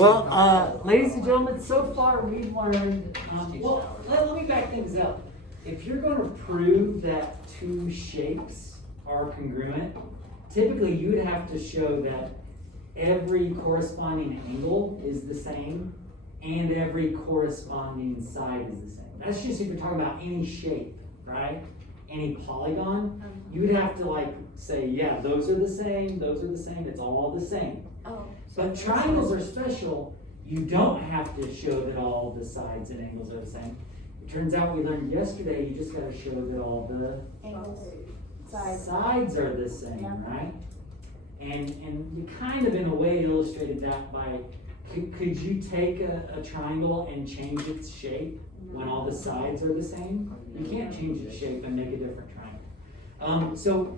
Well, ladies and gentlemen, so far we've learned, well, let me back things up. If you're going to prove that two shapes are congruent, typically you would have to show that every corresponding angle is the same and every corresponding side is the same. That's just if you're talking about any shape, right? Any polygon, you would have to like say, yeah, those are the same, it's all the same. Oh. But triangles are special. You don't have to show that all the sides and angles are the same. It turns out we learned yesterday, you just got to show that all the sides are the same, right? And you kind of in a way illustrated that by, could you take a triangle and change its shape when all the sides are the same? You can't change the shape and make a different triangle.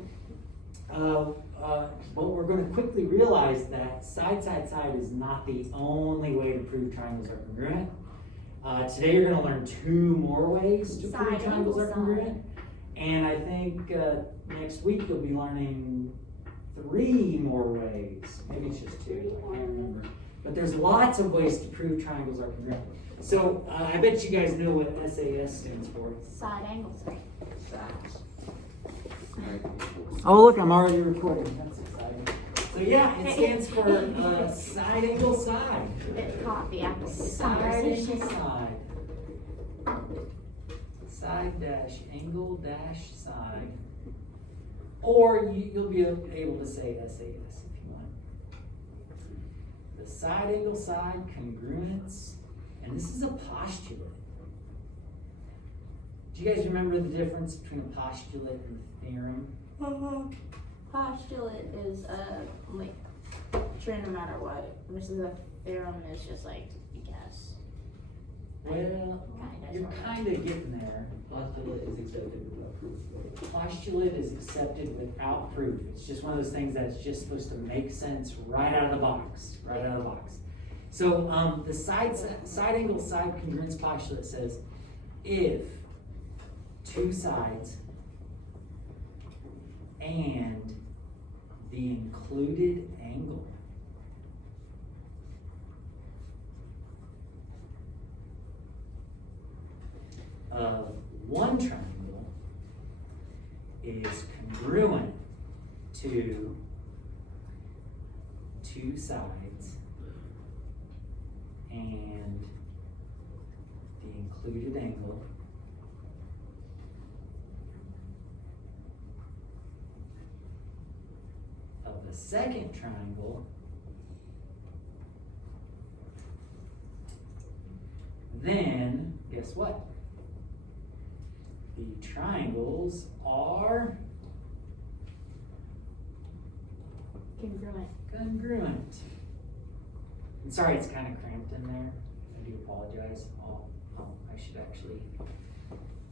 But we're going to quickly realize that side is not the only way to prove triangles are congruent. Today you're going to learn 2 more ways to prove triangles are congruent. And I think next week you'll be learning 3 more ways. Maybe it's just 2, I can't remember. But there's lots of ways to prove triangles are congruent. So I bet you guys know what SAS stands for. Side angles. Oh, look, I'm already recording. That's exciting. So yeah, it stands for side angle side. It's copy after Side angle side. Side dash angle dash side. Or you'll be able to say SAS if you want. The side angle side congruence. And this is a postulate. Do you guys remember the difference between a postulate and a theorem? Postulate is like true no matter what. Versus a theorem is just like you guess. Well, you're kind of getting there. Postulate is accepted without proof. Postulate is accepted without proof. It's just one of those things that's just supposed to make sense right out of the box. So the side angle side congruence postulate says if 2 sides and the included angle of one triangle is congruent to 2 sides and the included angle of the second triangle, then guess what? The triangles are congruent. And sorry, it's kind of cramped in there. I do apologize. I should actually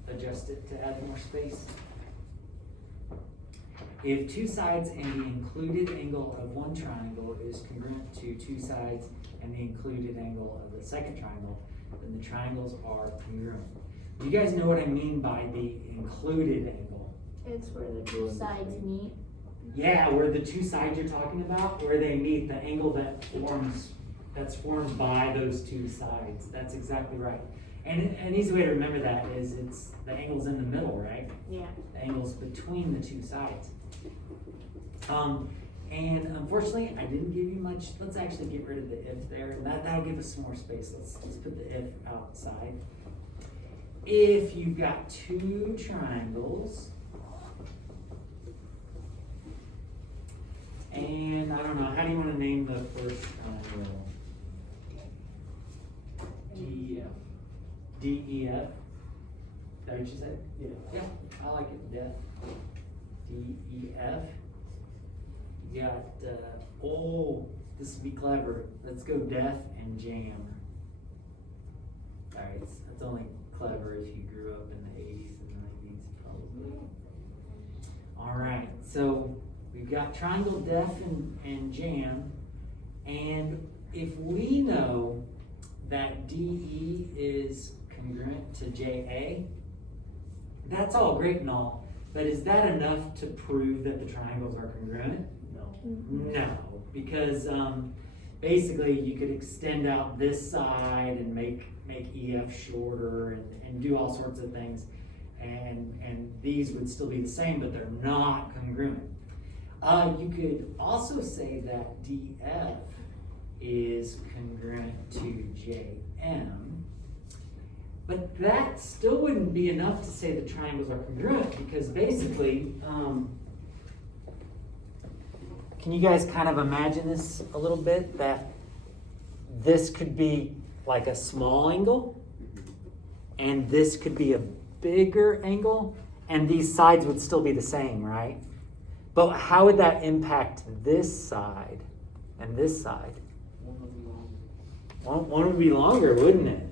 adjust it to add more space. If 2 sides and the included angle of one triangle is congruent to 2 sides and the included angle of the second triangle, then the triangles are congruent. Do you guys know what I mean by the included angle? It's where the 2 sides meet. Yeah, where the 2 sides you're talking about, where they meet, the angle that's formed by those 2 sides. That's exactly right. And an easy way to remember that is it's the angle's in the middle, right? Yeah. The angle's between the 2 sides. And unfortunately, I didn't give you much. Let's actually get rid of the if there. That'll give us some more space. Let's put the if outside. If you've got 2 triangles, and I don't know, how do you want to name the first triangle? DEF. DEF? Is that what you said? Yeah, I like it. DEF. DEF. You got, this would be clever. Let's go def and jam. Alright, that's only clever if you grew up in the 80s and 90s, probably. Alright, so we've got triangle def and jam. And if we know that DE is congruent to JA, that's all great and all, but is that enough to prove that the triangles are congruent? No, because basically you could extend out this side and make EF shorter and do all sorts of things. And these would still be the same, but they're not congruent. You could also say that DF is congruent to JM, but that still wouldn't be enough to say the triangles are congruent, because basically, can you guys kind of imagine this a little bit? That this could be like a small angle, and this could be a bigger angle, and these sides would still be the same, right? But how would that impact this side and this side? One would be longer, wouldn't it?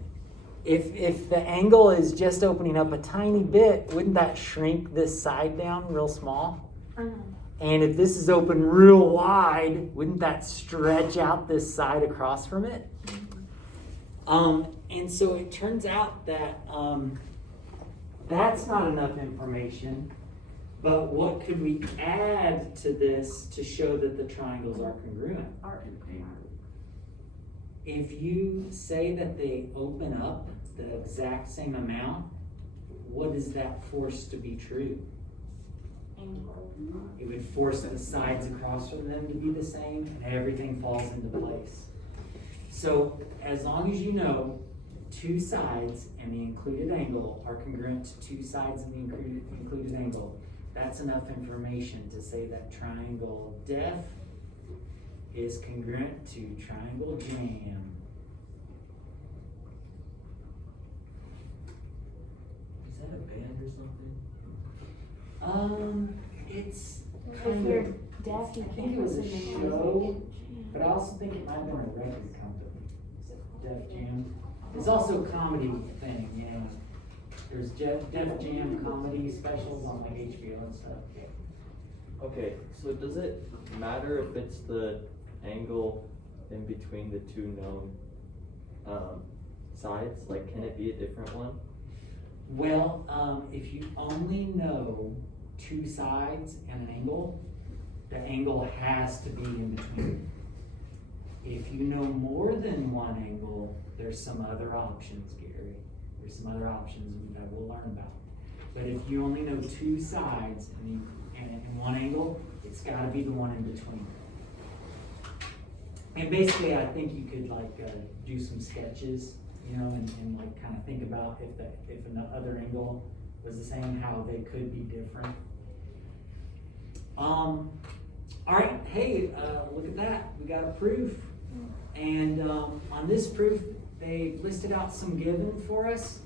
If the angle is just opening up a tiny bit, wouldn't that shrink this side down real small? And if this is open real wide, wouldn't that stretch out this side across from it? And so it turns out that that's not enough information, but what could we add to this to show that the triangles are congruent? If you say that they open up the exact same amount, what is that forced to be true? It would force the sides across from them to be the same, and everything falls into place. So as long as you know two sides and the included angle are congruent to two sides and the included angle, that's enough information to say that triangle DEF is congruent to triangle JAM. Is that a band or something? It's If kind you're of, deaf, you I think can't it was a listen to show, music. but I also think it might have been a record company. Def Jam. It's also a comedy thing, yeah. There's Def Jam comedy specials on like HBO and stuff. Okay, so does it matter if it's the angle in between the two known sides? Like, can it be a different one? Well, if you only know two sides and an angle, the angle has to be in between. If you know more than one angle, there's some other options, Gary. There's some other options that we'll learn about. But if you only know two sides and one angle, it's got to be the one in between. And basically, I think you could like do some sketches, you know, and like kind of think about if another angle was the same, how they could be different. All right, hey, look at that. We got a proof. And on this proof, they listed out some given for us.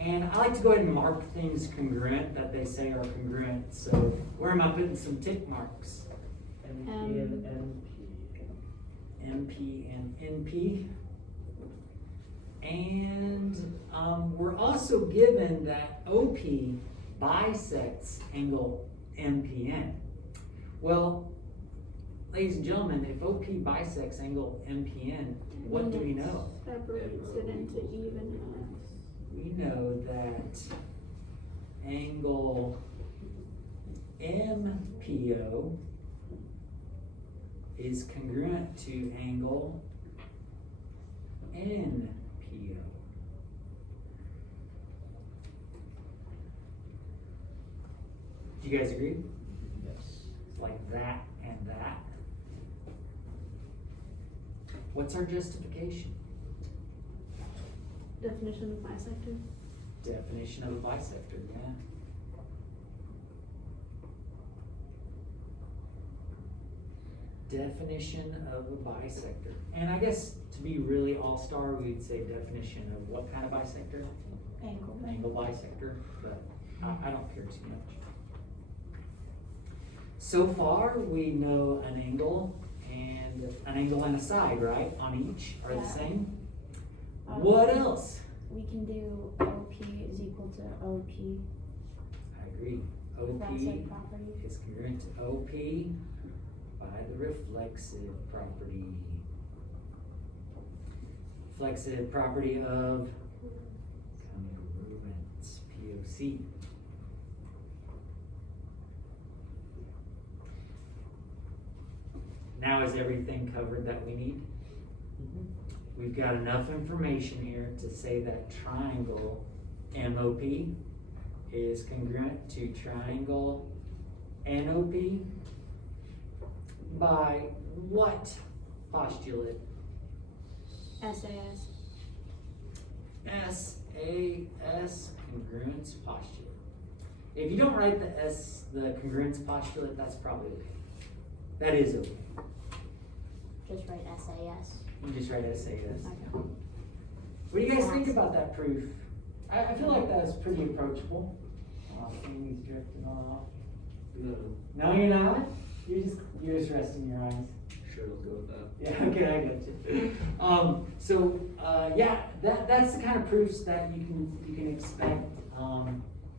And I like to go ahead and mark things congruent that they say are congruent. So where am I putting some tick marks? MP and NP. MP and NP. And we're also given that OP bisects angle MPN. Well, ladies and gentlemen, if OP bisects angle MPN, what do we know? Separates it into even halves. We know that angle MPO is congruent to angle NPO. Do you guys agree? Yes. Like that and that. What's our justification? Definition of bisector. Definition of a bisector, yeah. Definition of a bisector. And I guess to be really all-star, we'd say definition of what kind of bisector? Angle. Angle bisector, but I don't care too much. So far, we know an angle and a side, right? On each are the same. What else? We can do OP is equal to OP. I agree. OP Reflexive property. is congruent to OP by the reflexive property. Reflexive property of congruence, POC. Now is everything covered that we need? we've got enough information here to say that triangle MOP is congruent to triangle NOP by what postulate? SAS. SAS, congruence postulate. If you don't write the congruence postulate, that's probably okay. That is okay. Just write SAS. You just write SAS. Okay. What do you guys think about that proof? I feel like that was pretty approachable. Amy's drifting off. No, No, you're not? You're just resting your eyes. sure, let's go with that. Yeah, okay, I got you. Yeah, that's the kind of proofs that you can expect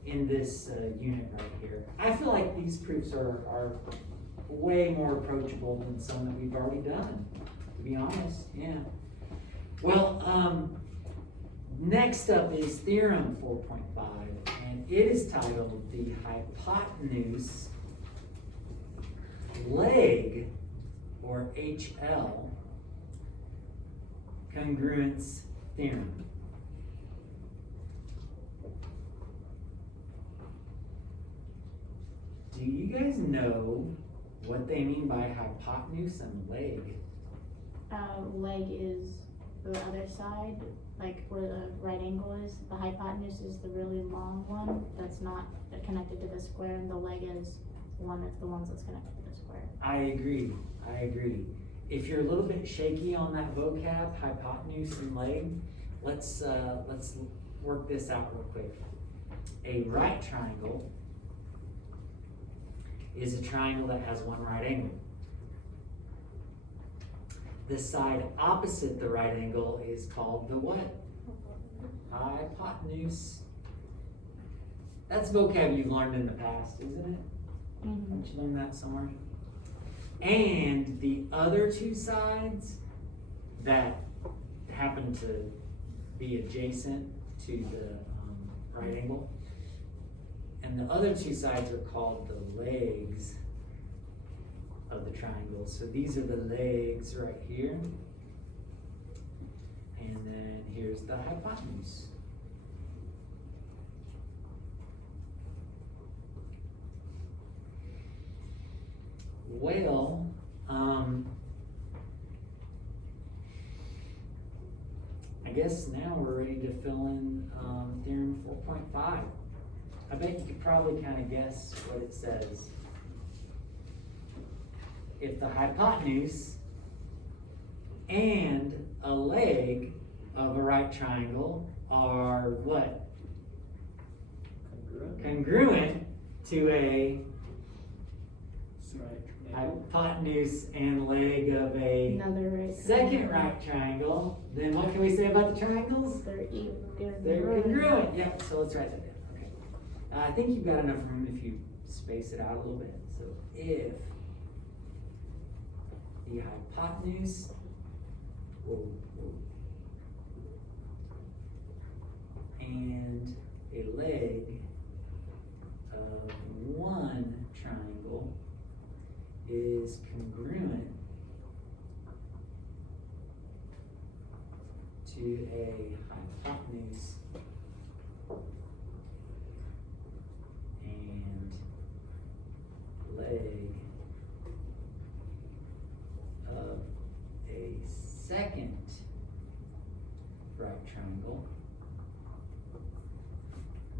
in this unit right here. I feel like these proofs are way more approachable than some that we've already done, to be honest. Yeah. Well, next up is theorem 4.5, and it is titled the hypotenuse leg, or HL, congruence theorem. Do you guys know what they mean by hypotenuse and leg? Leg is the other side, like where the right angle is. The hypotenuse is the really long one that's not connected to the square, and the leg is one of the ones that's connected to the square. I agree. If you're a little bit shaky on that vocab, hypotenuse and leg, let's work this out real quick. A right triangle is a triangle that has one right angle. The side opposite the right angle is called the what? Hypotenuse. That's vocab you've learned in the past, isn't it? Mm-hmm. Haven't you learned that somewhere? And the other two sides that happen to be adjacent to the right angle, and the other two sides are called the legs of the triangle. So these are the legs right here, and then here's the hypotenuse. Well, I guess now we're ready to fill in theorem 4.5. I bet you could probably kind of guess what it says. If the hypotenuse and a leg of a right triangle are what? Congruent? Congruent to a Right. hypotenuse and leg of a Another right. second right triangle, then what can we say about the triangles? They're They're congruent. Yep, so let's write that down. Okay. I think you've got enough room if you space it out a little bit. So if the hypotenuse and a leg of one triangle is congruent to a hypotenuse and leg of a second right triangle,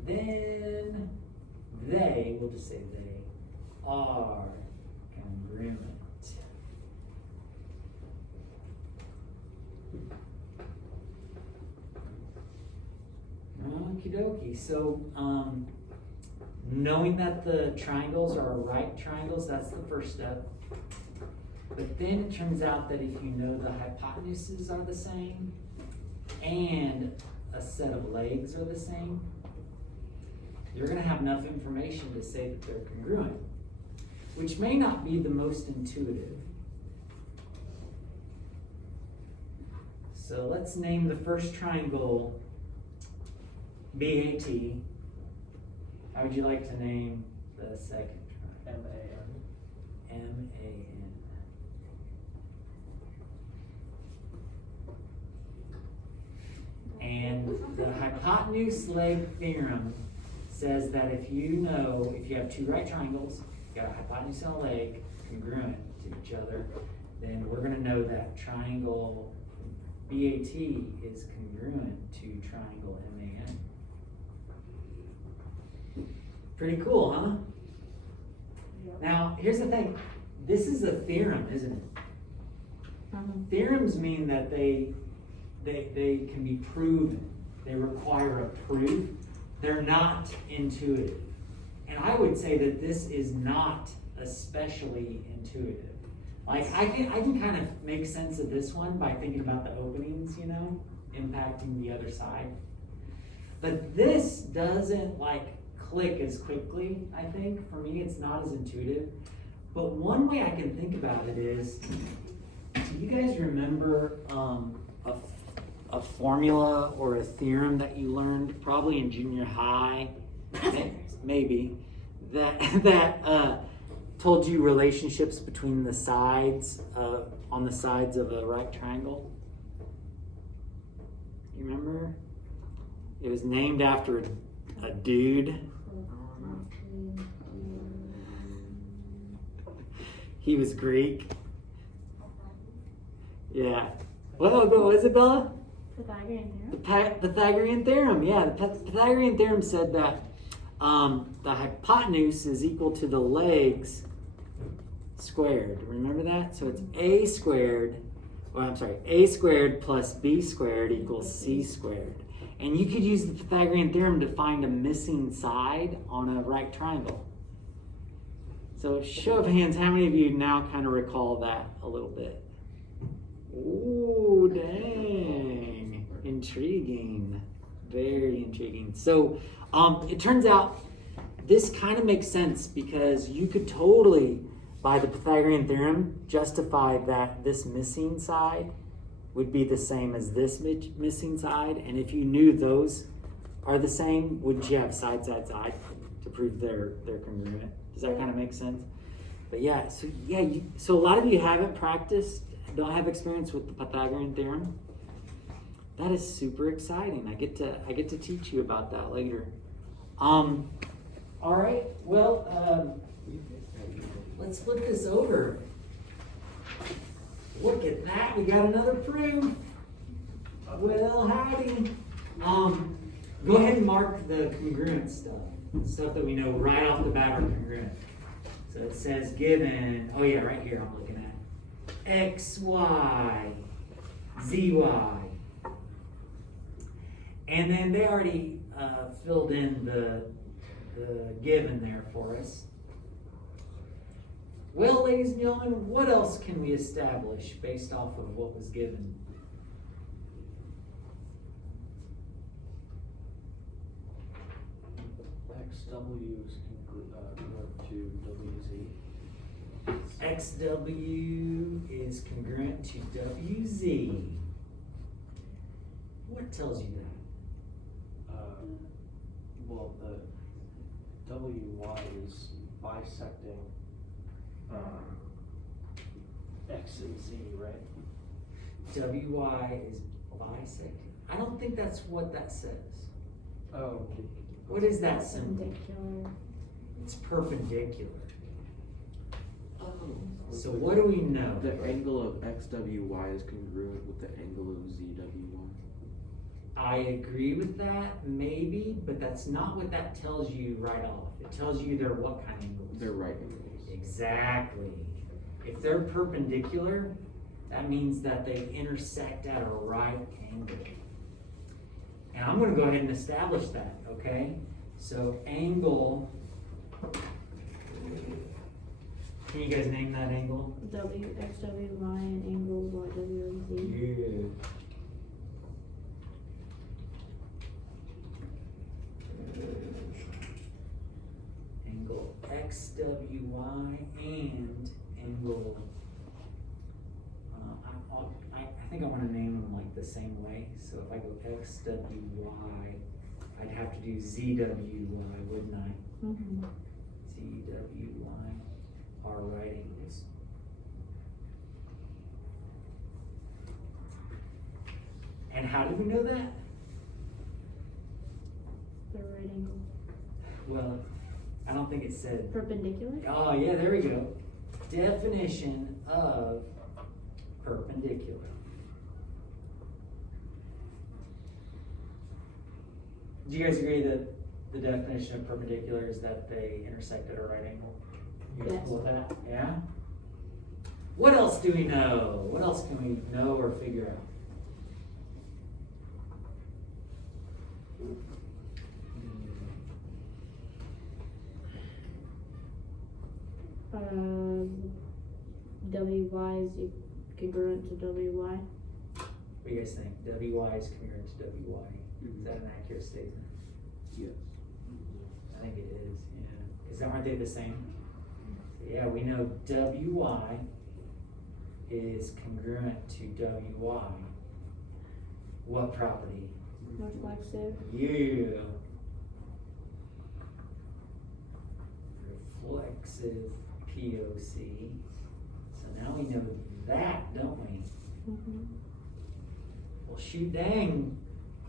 then they, we'll just say they, are congruent. Okie dokie. So, knowing that the triangles are right triangles, that's the first step. But then it turns out that if you know the hypotenuses are the same and a set of legs are the same, you're going to have enough information to say that they're congruent, which may not be the most intuitive. So let's name the first triangle BAT. How would you like to name the second triangle? MAN. MAN. The hypotenuse leg theorem says that if you have two right triangles, you got a hypotenuse and a leg congruent to each other, then we're gonna know that triangle BAT is congruent to triangle MAN. Pretty cool, huh? Now, here's the thing. This is a theorem, isn't it? Theorems mean that they can be proven. They require a proof. They're not intuitive. And I would say that this is not especially intuitive. Like I can kind of make sense of this one by thinking about the openings, impacting the other side. But this doesn't click as quickly, I think. For me, it's not as intuitive. But one way I can think about it is, do you guys remember a formula or a theorem that you learned probably in junior high, maybe, that told you relationships between the sides on the sides of a right triangle? You remember? It was named after a dude. He was Greek. Yeah. What was it, Bella? Pythagorean theorem? The Pythagorean theorem, yeah. The Pythagorean theorem said that the hypotenuse is equal to the legs squared. Remember that? So it's a squared plus b squared equals c squared. And you could use the Pythagorean theorem to find a missing side on a right triangle. So show of hands, how many of you now kind of recall that a little bit? Ooh, dang. Intriguing. Very intriguing. So it turns out this kind of makes sense because you could totally, by the Pythagorean theorem, justify that this missing side would be the same as this missing side. And if you knew those are the same, wouldn't you have side to prove they're congruent? Does that kind of make sense? But yeah, so a lot of you haven't practiced, don't have experience with the Pythagorean theorem. That is super exciting. I get to teach you about that later. All right. Well, let's flip this over. Look at that. We got another proof. Well, howdy. Go ahead and mark the congruent stuff that we know right off the bat are congruent. So it says given, oh yeah, right here I'm looking at x, y, z, y. And then they already filled in the given there for us. Well, ladies and gentlemen, what else can we establish based off of what was given? XW is congruent to WZ. XW is congruent to WZ. What tells you that? Well, the WY is bisecting X and Z, right? WY is bisecting. I don't think that's what that says. Oh. What is that symbol? Perpendicular. It's perpendicular. Oh. So what do we know? The angle of XWY is congruent with the angle of ZWY. I agree with that, maybe, but that's not what that tells you right off. It tells you they're what kind of angles? They're right angles. Exactly. If they're perpendicular, that means that they intersect at a right angle. And I'm going to go ahead and establish that, okay? So angle, can you guys name that angle? XWY and angle YWZ. Yeah. Angle XWY and angle, I think I want to name them like the same way. So if I go XWY, I'd have to do ZWY, wouldn't I? Mm-hmm. ZWY are right angles. And how did we know that? right angle? Well, I don't think it said. Perpendicular? Oh, yeah, there we go. Definition of perpendicular. Do you guys agree that the definition of perpendicular is that they intersect at a right angle? You guys Yes. cool with that? Yeah? What else do we know? What else can we know or figure out? WY is congruent to WY. What do you guys think? WY is congruent to WY. Is that an accurate statement? Yes. I think it is, yeah. Because aren't they the same? So yeah, we know WY is congruent to WY. What property? Reflexive. Yeah. Reflexive POC. So now we know that, don't we? Mm-hmm. Well, shoot dang,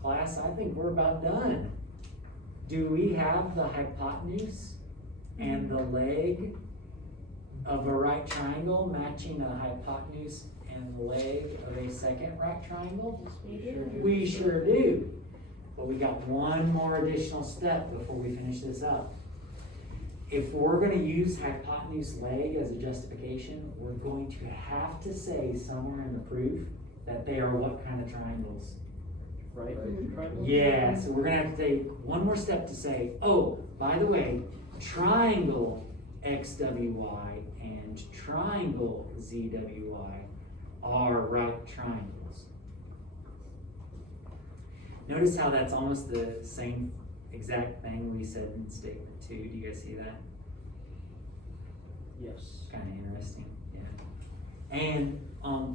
class, I think we're about done. Do we have the hypotenuse and the leg of a right triangle matching a hypotenuse and leg of a second right triangle? Yes, we do. We sure do. But we got one more additional step before we finish this up. If we're going to use hypotenuse leg as a justification, we're going to have to say somewhere in the proof that they are what kind of triangles? Right? Mhm. Triangle? Yeah, so we're going to have to take one more step to say, oh, by the way, triangle XWY and triangle ZWY are right triangles. Notice how that's almost the same exact thing we said in statement 2. Do you guys see that? Yes. Kind of interesting, yeah. And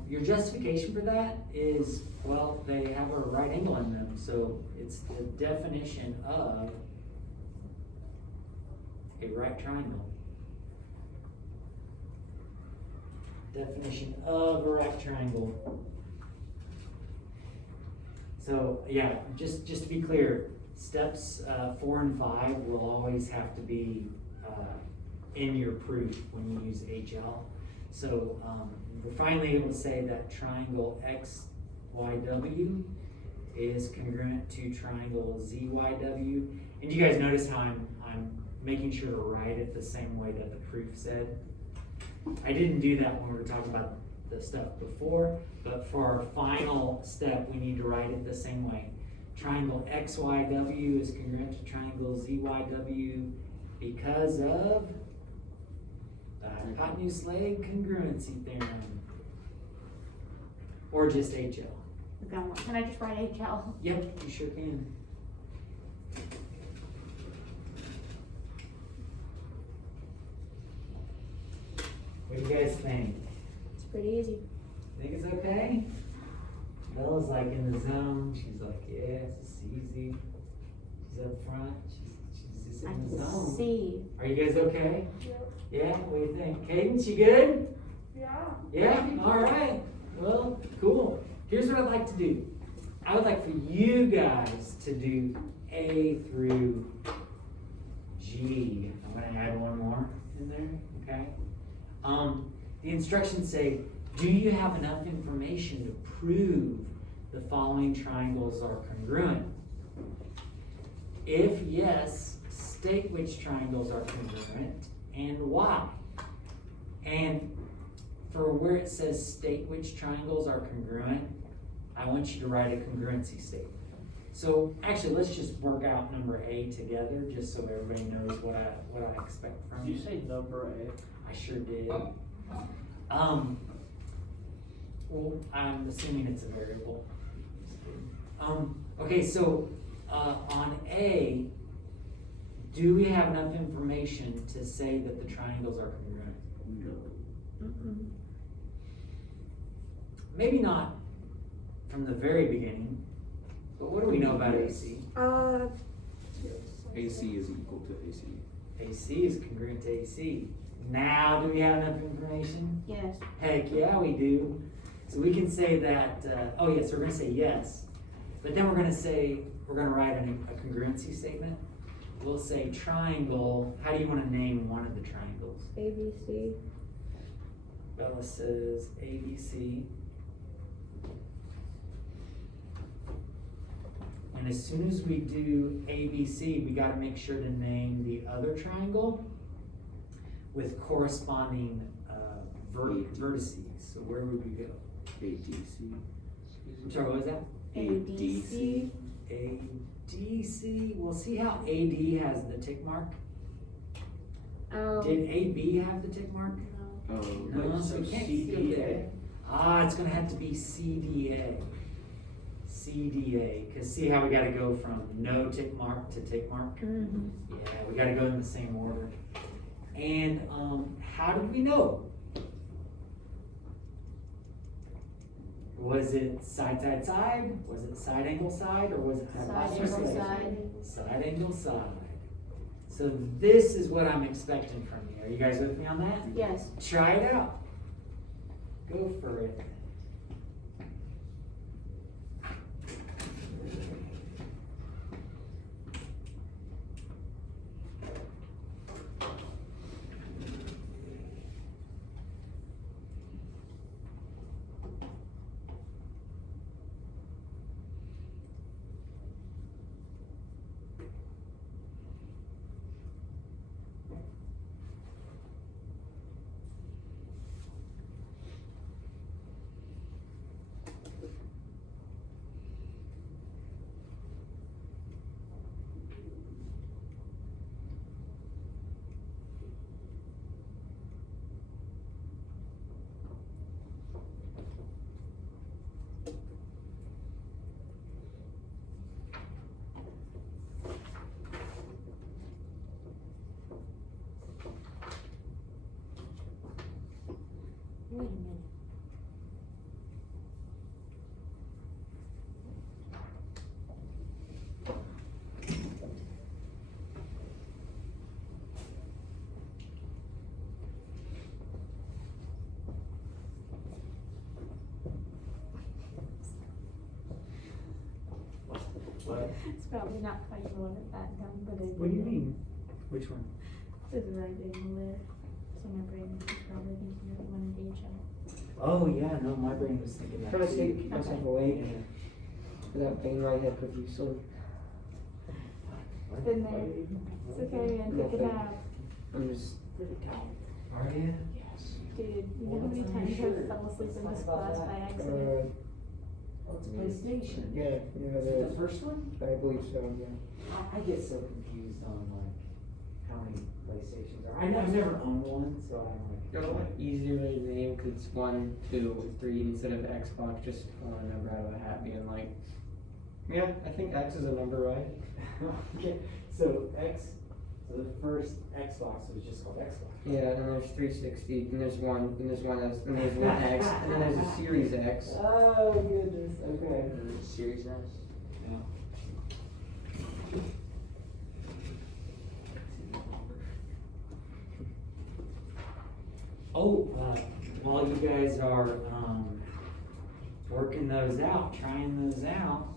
your justification for that is, well, they have a right angle in them, so it's the definition of a right triangle. Definition of a right triangle. So yeah, just to be clear, steps 4 and 5 will always have to be in your proof when you use HL. So we're finally able to say that triangle XYW is congruent to triangle ZYW. And you guys notice how I'm making sure to write it the same way that the proof said? I didn't do that when we were talking about the stuff before, but for our final step, we need to write it the same way. Triangle XYW is congruent to triangle ZYW because of the hypotenuse leg congruency theorem. Or just HL. We've got one. Can I just write HL? Yep, you sure can. What do you guys think? It's pretty easy. Think it's okay? Bella's like in the zone. She's like, yeah, it's easy. She's up front. She's just I in the can zone. see. Are you guys okay? Yep. Yeah? What do you think? Cadence, you good? Yeah. Yeah? All right. Well, cool. Here's what I'd like to do. I would like for you guys to do A through G. I'm going to add one more in there, okay? The instructions say, do you have enough information to prove the following triangles are congruent? If yes, state which triangles are congruent and why. And for where it says state which triangles are congruent, I want you to write a congruency statement. So actually, let's just work out number A together, just so everybody knows what I expect from Did you say number A? I sure did. Well, I'm assuming it's a variable. Okay, so on A, do we have enough information to say that the triangles are congruent? No. Mm-mm. Maybe not from the very beginning, but what do we know about AC? AC is equal to AC. AC is congruent to AC. Now, do we have enough information? Yes. Heck yeah, we do. So we can say that, oh yes, we're gonna say yes. But then we're gonna write a congruency statement. we'll say triangle. How do you want to name one of the triangles? ABC. Bella says ABC. And as soon as we do ABC, we got to make sure to name the other triangle with corresponding vertices. So where would we go? ADC. I'm sorry, what was that? ADC. ADC. Well, see how AD has the tick mark? Oh. Did AB have the tick mark? No. Oh, No, wait, so we can't CDA. It's gonna have to be CDA. CDA, because see how we gotta go from no tick mark to tick mark? Mm-hmm. Yeah, we gotta go in the same order. And how did we know? Was it side, side, side? Was it side angle side? Or was it Side hypotenuse angle side. Side angle side. So this is what I'm expecting from you. Are you guys with me on that? Yes. Try it out. Go for it. Wait a minute. What? It's probably not quite loaded that down, but it. What do you mean? Which one? There's a right angle there. So my brain is probably thinking of one in each other. Oh yeah, no, my brain was thinking that Trying to too. keep myself awake without being lightheaded profusely. Been there. It's okay, and take a nap. I'm just really tired. Are you? Dude, you know how many times I fell asleep in this class by accident? Oh, it's PlayStation. Yeah, Is it the first one? I believe so, yeah. I get so confused on like how many PlayStations are. I've never owned one, so I'm like. It's a lot easier to name because it's 1, 2, 3 instead of Xbox, just pulling a number out of a hat being like, yeah, I think X is a number, right? Okay, so the first Xbox was just called Xbox. Yeah, and there's 360, and there's one S, and there's one X, and then there's a Series X. Oh goodness, okay. Series S? Yeah. Oh, while you guys are working those out, trying those out,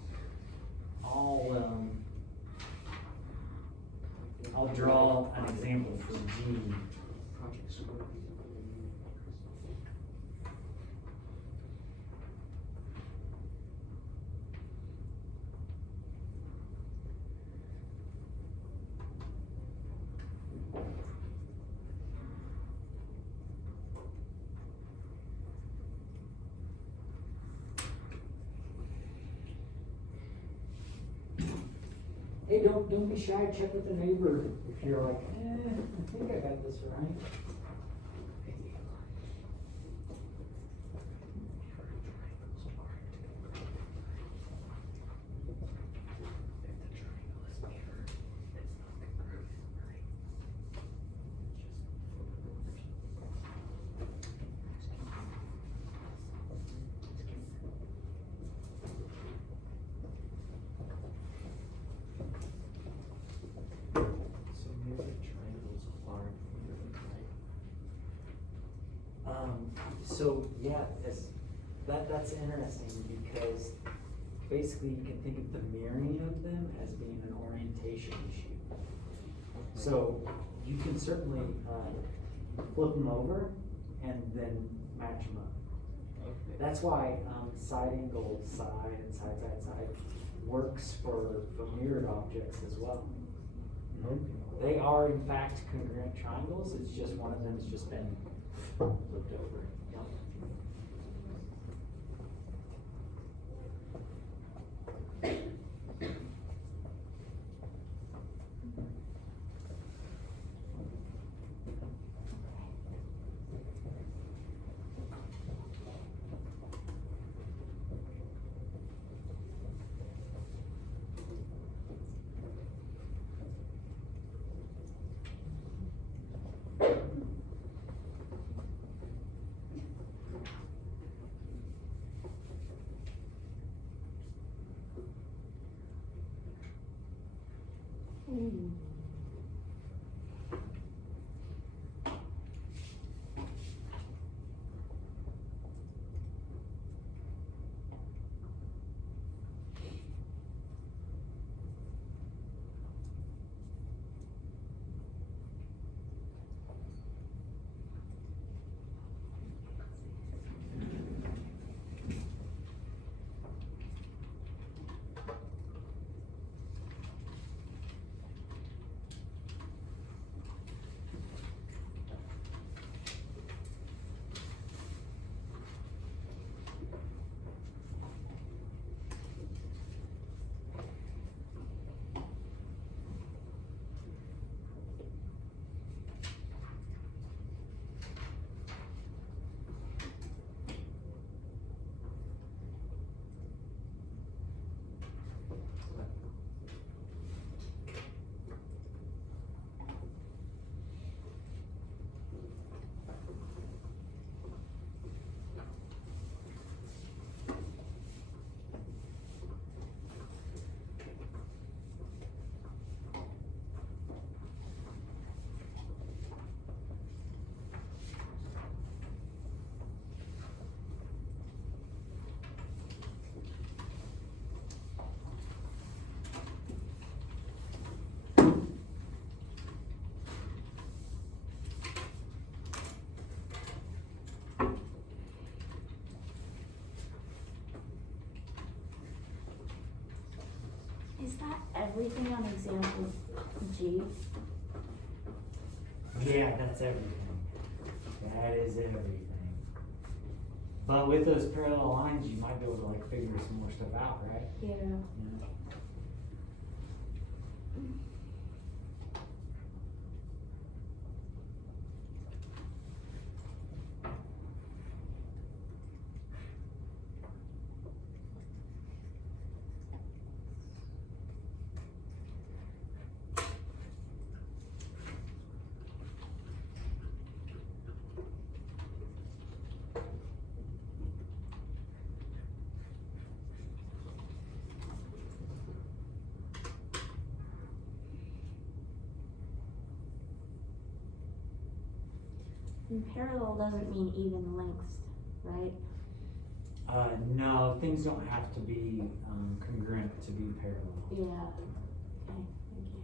I'll draw an example for G. Hey, don't be shy. Check with the neighbor if you're like, I think I got this right. So maybe triangles aren't really right. So yeah, that's interesting because basically you can think of the mirroring of them as being an orientation issue. So you can certainly flip them over and then match them up. Okay. That's why side angle side and side side side works for mirrored objects as well. They are in fact congruent triangles, it's just one of them has just been flipped over. Yep. Is that everything on example G? Yeah, that's everything. That is everything. But with those parallel lines, you might be able to like figure some more stuff out, right? Yeah. Yeah. And parallel doesn't mean even lengths, right? No, things don't have to be congruent to be parallel. Yeah. Okay, thank you.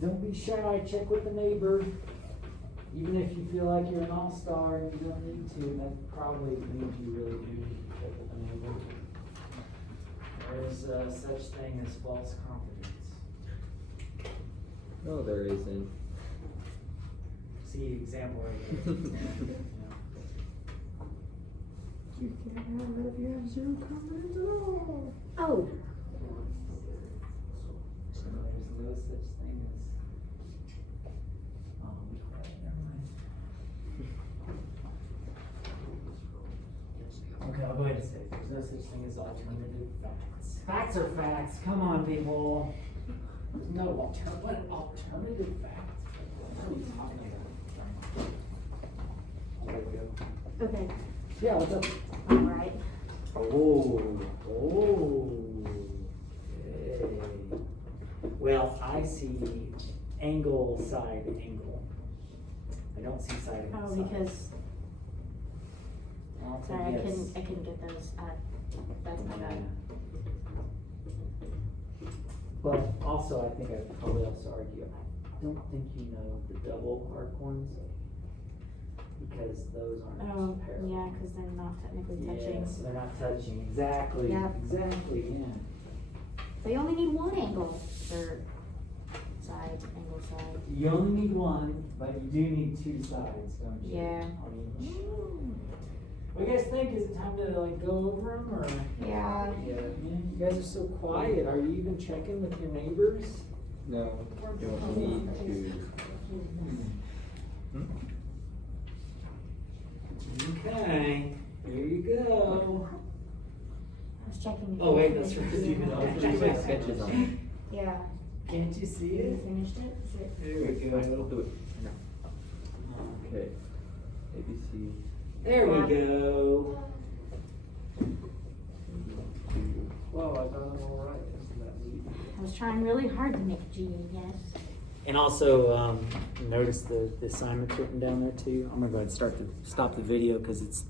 Don't be shy, check with the neighbor. Even if you feel like you're an all-star and you don't need to, that probably means you really do need to check with the neighbor. There is such thing as false confidence. No, there isn't. See example right there. Yeah. You can't have it if you have zero confidence at all. Oh. So there's no such thing as. Never mind. Okay, I'll go ahead and say it. There's no such thing as alternative facts. Facts are facts. Come on, people. There's no alternative facts. What are we talking about? There we go. Okay. Yeah, what's up? Alright. Oh, okay. Well, I see angle, side, angle. I don't see side, angle, Oh, side. because, I'll take sorry, yes. I couldn't get those, that's my bad. But also, I think I'd probably also argue, I don't think you know the double arc ones. Because those aren't Oh, parallel. yeah, cause they're not technically touching. Yeah, so they're not touching, exactly, Yep. exactly, yeah. So you only need one angle, or side, angle side. You only need one, but you do need two sides, don't you? Yeah. On each. What do you guys think? Is it time to like go over them or? Yeah. Yeah, man, you guys are so quiet. Are you even checking with your neighbors? No, Don't need to. Okay, here you go. I was checking. if Oh you wait, finished that's right. it. Even though There's two big sketches on it. Yeah. Can't you see You it? finished it? Is it? There we We'll go. do it. Okay. ABC. There we go. Well, I got it all right. Isn't that neat? I was trying really hard to make G, yes. And also, notice the assignments written down there too. I'm gonna go ahead and stop the video because it's